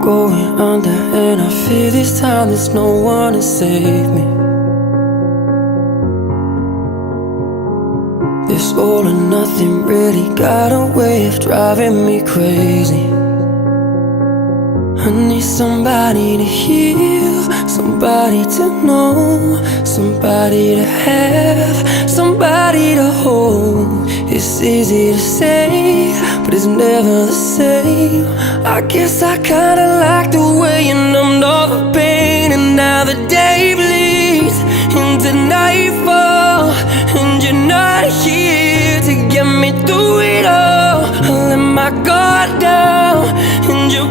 going under, and I fear this time there's no one to save me. This all or nothing really got a way of driving me crazy. I need somebody to heal, somebody to know, somebody to have, somebody to hold. It's easy to say, but it's never the same. I guess I kinda like the way you numbed all the pain, and now the day bleeds into nightfall, and you're not here to get me through it all. I let my guard down, and you